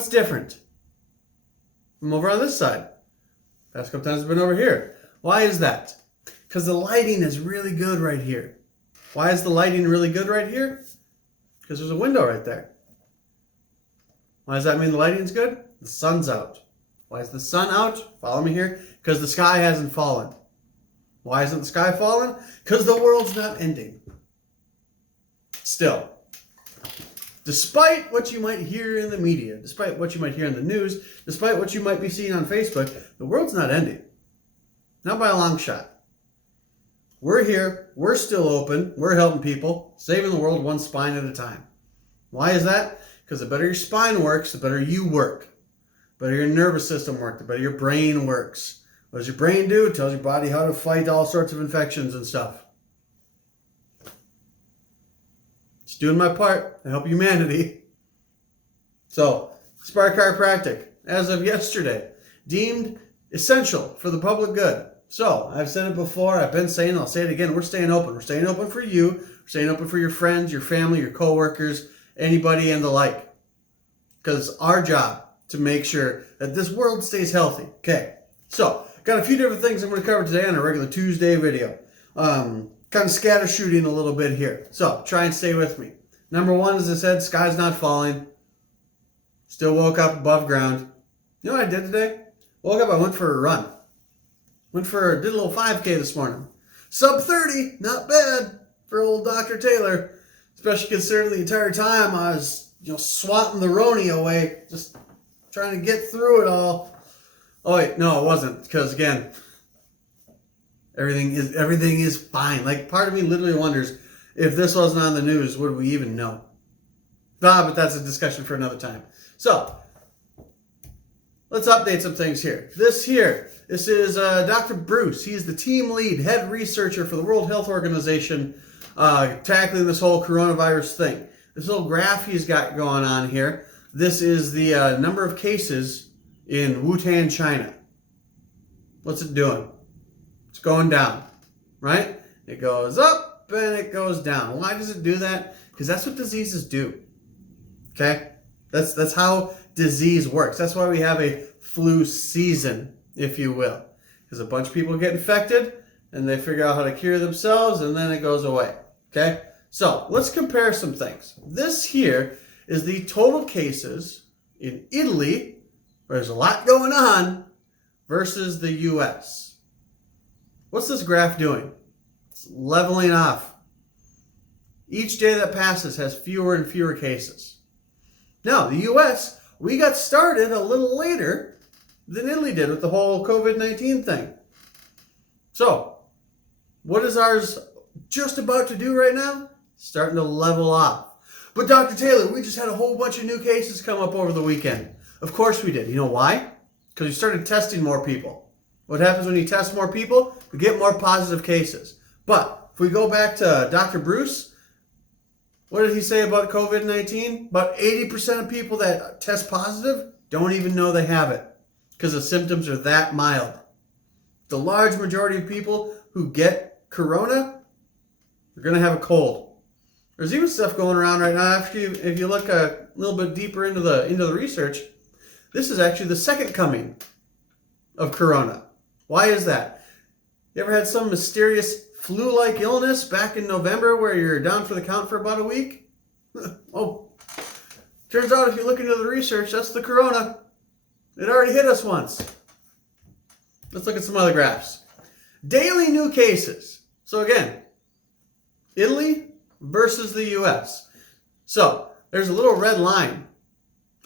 What's different from over on this side? Past couple times I've been over here. Why is that? Because the lighting is really good right here. Why is the lighting really good right here? Because there's a window right there. Why does that mean the lighting's good? The sun's out. Why is the sun out? Follow me here. Because the sky hasn't fallen. Why isn't the sky fallen? Because the world's not ending. Still, despite what you might hear in the media, despite what you might hear in the news, despite what you might be seeing on Facebook, the world's not ending. Not by a long shot. We're here. We're still open. We're helping people, saving the world one spine at a time. Why is that? Because the better your spine works, the better you work. The better your nervous system works, the better your brain works. What does your brain do? It tells your body how to fight all sorts of infections and stuff. Just doing my part to help humanity. So, Spark Chiropractic, as of yesterday, deemed essential for the public good. So, I've said it before, I've been saying, I'll say it again, we're staying open. We're staying open for you. We're staying open for your friends, your family, your coworkers, anybody and the like. Because it's our job to make sure that this world stays healthy. Okay, so, got a few different things I'm going to cover today on a regular Tuesday video. Kind of scatter shooting a little bit here. So, try and stay with me. Number one, as I said, sky's not falling. Still woke up above ground. You know what I did today? Woke up, I went for a run. Did a little 5K this morning. Sub 30, not bad for old Dr. Taylor. Especially considering the entire time I was, swatting the Roni away, just trying to get through it all. Oh wait, no, it wasn't, because again, everything is fine. Like, part of me literally wonders if this wasn't on the news, would we even know? But that's a discussion for another time. So, let's update some things here. This is Dr. Bruce. He's the team lead, head researcher for the World Health Organization, tackling this whole coronavirus thing. This little graph he's got going on here, this is the number of cases in Wuhan, China. What's it doing? It's going down, right? It goes up and it goes down. Why does it do that? Because that's what diseases do. Okay? That's how disease works. That's why we have a flu season, if you will. Because a bunch of people get infected and they figure out how to cure themselves and then it goes away. Okay? So, let's compare some things. This here is the total cases in Italy, where there's a lot going on, versus the US. What's this graph doing? It's leveling off. Each day that passes has fewer and fewer cases. Now, the US, we got started a little later than Italy did with the whole COVID-19 thing. So, what is ours just about to do right now? Starting to level off. But Dr. Taylor, we just had a whole bunch of new cases come up over the weekend. Of course we did. You know why? Because we started testing more people. What happens when you test more people? We get more positive cases. But if we go back to Dr. Bruce, what did he say about COVID-19? About 80% of people that test positive don't even know they have it because the symptoms are that mild. The large majority of people who get corona are going to have a cold. There's even stuff going around right now. If you look a little bit deeper into the research, this is actually the second coming of corona. Why is that? You ever had some mysterious flu-like illness back in November where you're down for the count for about a week? Oh, turns out if you look into the research, that's the corona. It already hit us once. Let's look at some other graphs. Daily new cases. So again, Italy versus the US. So there's a little red line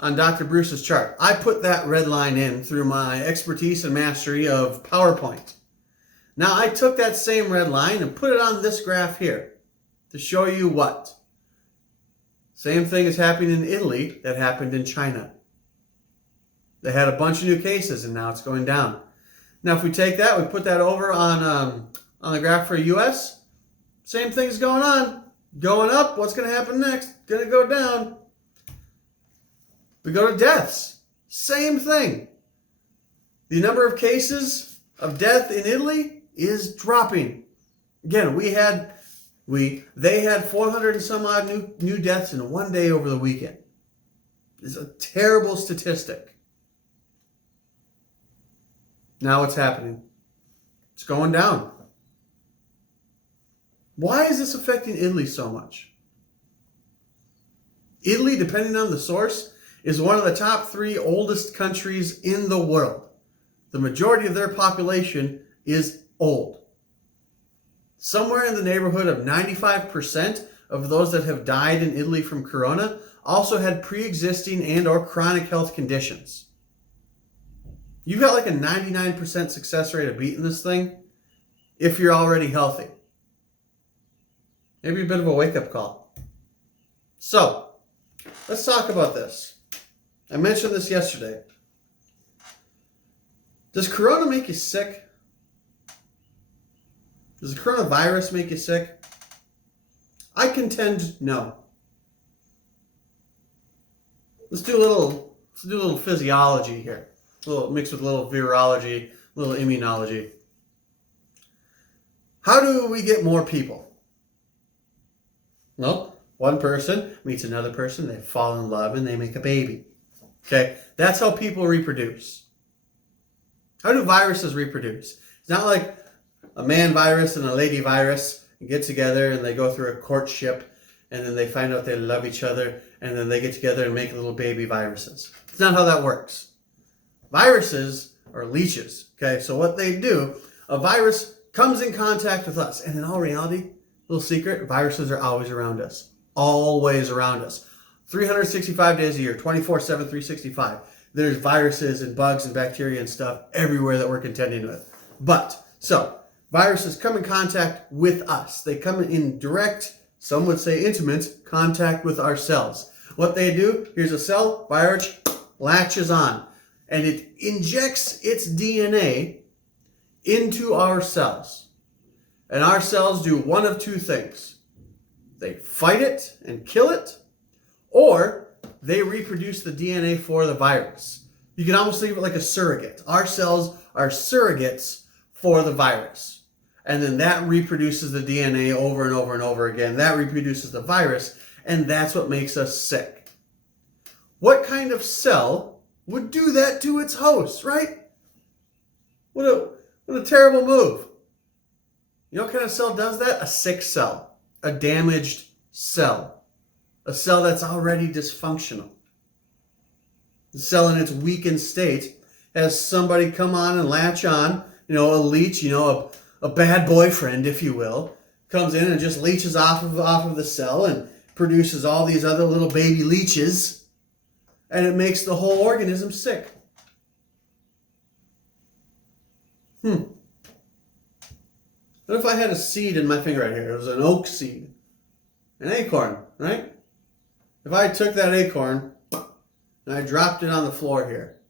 on Dr. Bruce's chart. I put that red line in through my expertise and mastery of PowerPoint. Now I took that same red line and put it on this graph here to show you what? Same thing is happening in Italy that happened in China. They had a bunch of new cases and now it's going down. Now if we take that, we put that over on the graph for US, same thing's going on. Going up, what's going to happen next? Going to go down. We go to deaths. Same thing. The number of cases of death in Italy is dropping. Again, they had 400 and some odd new deaths in one day over the weekend. is a terrible statistic. Now what's happening? It's going down. Why is this affecting Italy so much? Italy, depending on the source, is one of the top 3 oldest countries in the world. The majority of their population is old. Somewhere in the neighborhood of 95% of those that have died in Italy from corona also had pre-existing and or chronic health conditions. You've got like a 99% success rate of beating this thing if you're already healthy. Maybe a bit of a wake-up call. So, let's talk about this. I mentioned this yesterday. Does corona make you sick? Does the coronavirus make you sick? I contend no. Let's do a little physiology here. A little mixed with a little virology, a little immunology. How do we get more people? Well, one person meets another person, they fall in love, and they make a baby. Okay? That's how people reproduce. How do viruses reproduce? It's not like a man virus and a lady virus get together and they go through a courtship and then they find out they love each other and then they get together and make little baby viruses. It's not how that works. Viruses are leeches. Okay? So what they do, a virus comes in contact with us. And in all reality, little secret, viruses are always around us. Always around us. 365 days a year, 24/7, 365. There's viruses and bugs and bacteria and stuff everywhere that we're contending with. So, viruses come in contact with us. They come in direct, some would say intimate, contact with our cells. What they do, here's a cell, virus latches on, and it injects its DNA into our cells. And our cells do one of two things. They fight it and kill it, or they reproduce the DNA for the virus. You can almost think of it like a surrogate. Our cells are surrogates for the virus. And then that reproduces the DNA over and over and over again. That reproduces the virus, and that's what makes us sick. What kind of cell would do that to its host, right? What a terrible move. You know what kind of cell does that? A sick cell. A damaged cell. A cell that's already dysfunctional. The cell in its weakened state has somebody come on and latch on, a leech, a bad boyfriend, if you will, comes in and just leeches off of the cell and produces all these other little baby leeches, and it makes the whole organism sick. What if I had a seed in my finger right here? It was an oak seed. An acorn, right? If I took that acorn and I dropped it on the floor here,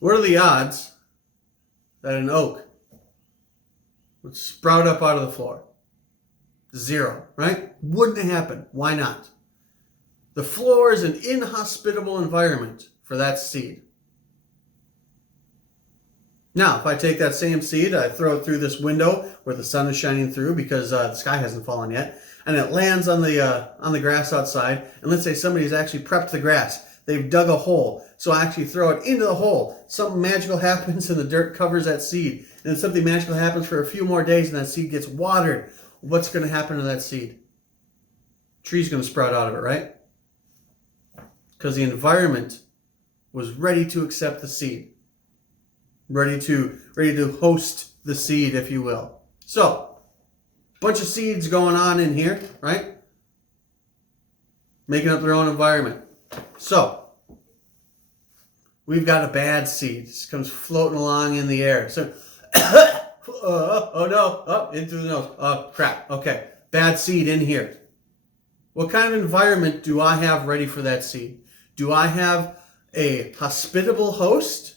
what are the odds that an oak would sprout up out of the floor? 0, right? Wouldn't happen. Why not? The floor is an inhospitable environment for that seed. Now, if I take that same seed, I throw it through this window where the sun is shining through because the sky hasn't fallen yet, and it lands on the grass outside, and let's say somebody's actually prepped the grass. They've dug a hole, so I actually throw it into the hole. Something magical happens and the dirt covers that seed, and then something magical happens for a few more days and that seed gets watered. What's going to happen to that seed? Tree's going to sprout out of it, right? Because the environment was ready to accept the seed. Ready to host the seed, if you will. So, bunch of seeds going on in here, right? Making up their own environment. So, we've got a bad seed. This comes floating along in the air. So, oh no, in through the nose. Oh crap, okay. Bad seed in here. What kind of environment do I have ready for that seed? Do I have a hospitable host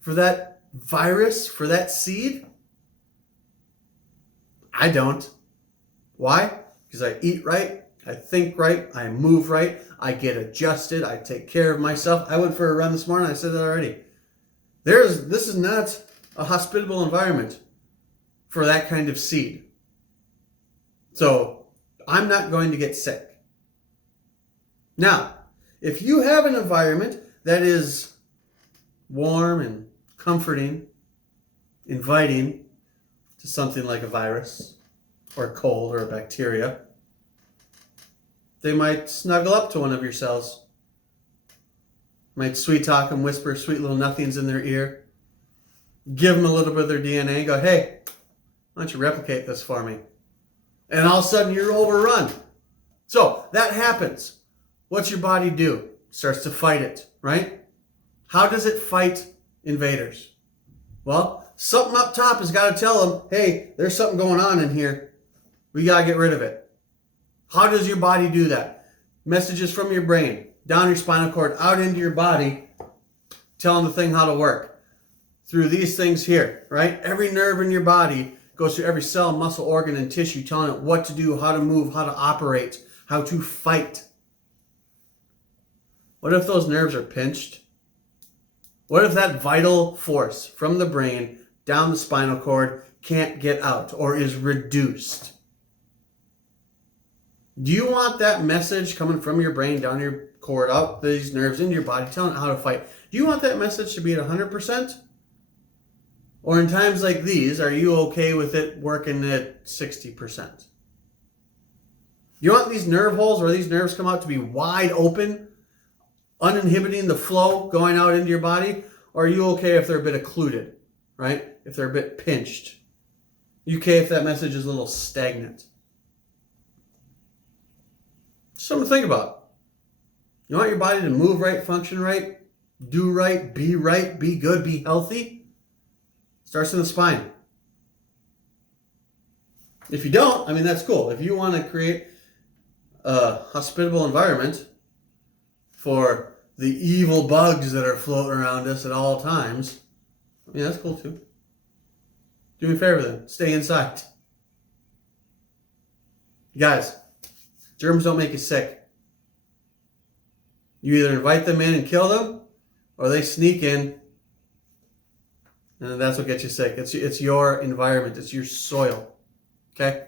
for that virus, for that seed? I don't. Why? Because I eat right, I think right, I move right, I get adjusted, I take care of myself. I went for a run this morning, I said that already. This is not a hospitable environment for that kind of seed. So I'm not going to get sick. Now, if you have an environment that is warm and comforting, inviting to something like a virus or a cold or a bacteria, they might snuggle up to one of your cells. Might sweet talk them, whisper sweet little nothings in their ear. Give them a little bit of their DNA. Go, hey, why don't you replicate this for me? And all of a sudden you're overrun. So that happens. What's your body do? Starts to fight it, right? How does it fight invaders? Well, something up top has got to tell them, hey, there's something going on in here. We got to get rid of it. How does your body do that? Messages from your brain, down your spinal cord, out into your body, telling the thing how to work. Through these things here, right? Every nerve in your body goes through every cell, muscle, organ, and tissue, telling it what to do, how to move, how to operate, how to fight. What if those nerves are pinched? What if that vital force from the brain down the spinal cord can't get out or is reduced? Do you want that message coming from your brain down your cord, out these nerves into your body, telling it how to fight? Do you want that message to be at 100%? Or in times like these, are you okay with it working at 60%? You want these nerve holes where these nerves come out to be wide open, uninhibiting the flow going out into your body? Or are you okay if they're a bit occluded, right? If they're a bit pinched? You okay if that message is a little stagnant? Something to think about. You want your body to move right, function right, do right, be good, be healthy? Starts in the spine. If you don't, I mean, that's cool. If you want to create a hospitable environment for the evil bugs that are floating around us at all times, I mean, that's cool too. Do me a favor then. Stay inside. Guys, germs don't make you sick. You either invite them in and kill them, or they sneak in, and that's what gets you sick. It's your environment. It's your soil. Okay?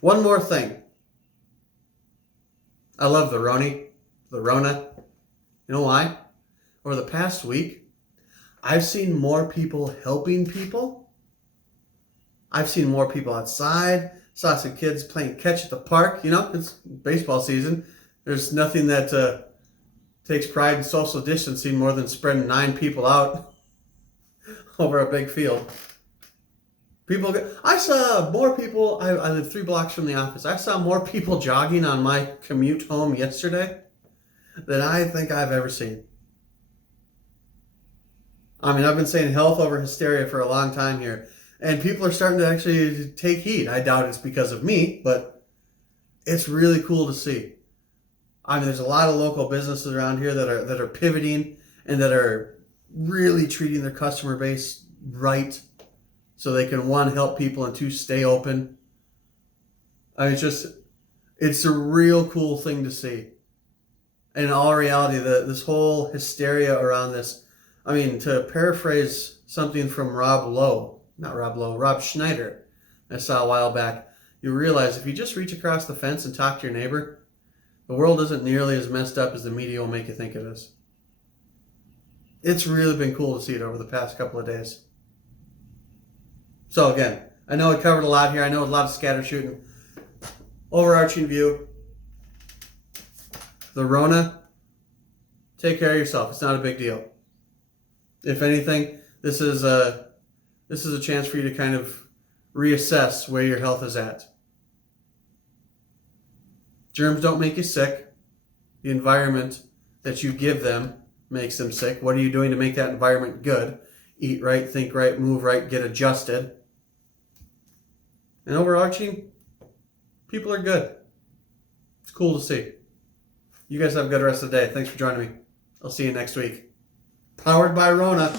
One more thing. I love the Rona. You know why? Over the past week, I've seen more people helping people. I've seen more people outside. Saw some kids playing catch at the park. You know, it's baseball season. There's nothing that takes pride in social distancing more than spreading 9 people out over a big field. I saw more people. I live 3 blocks from the office. I saw more people jogging on my commute home yesterday than I think I've ever seen. I mean, I've been saying health over hysteria for a long time here, and people are starting to actually take heed. I doubt it's because of me, but it's really cool to see. I mean, there's a lot of local businesses around here that are pivoting and that are really treating their customer base right, so they can, 1, help people, and 2, stay open. I mean, it's a real cool thing to see. And in all reality, this whole hysteria around this, I mean, to paraphrase something from Rob Schneider, I saw a while back, you realize if you just reach across the fence and talk to your neighbor, the world isn't nearly as messed up as the media will make you think it is. It's really been cool to see it over the past couple of days. So again, I know I covered a lot here. I know a lot of scatter shooting. Overarching view. The Rona, take care of yourself. It's not a big deal. If anything, this is a chance for you to kind of reassess where your health is at. Germs don't make you sick. The environment that you give them makes them sick. What are you doing to make that environment good? Eat right, think right, move right, get adjusted. And overarching, people are good. It's cool to see. You guys have a good rest of the day. Thanks for joining me. I'll see you next week. Powered by Rona.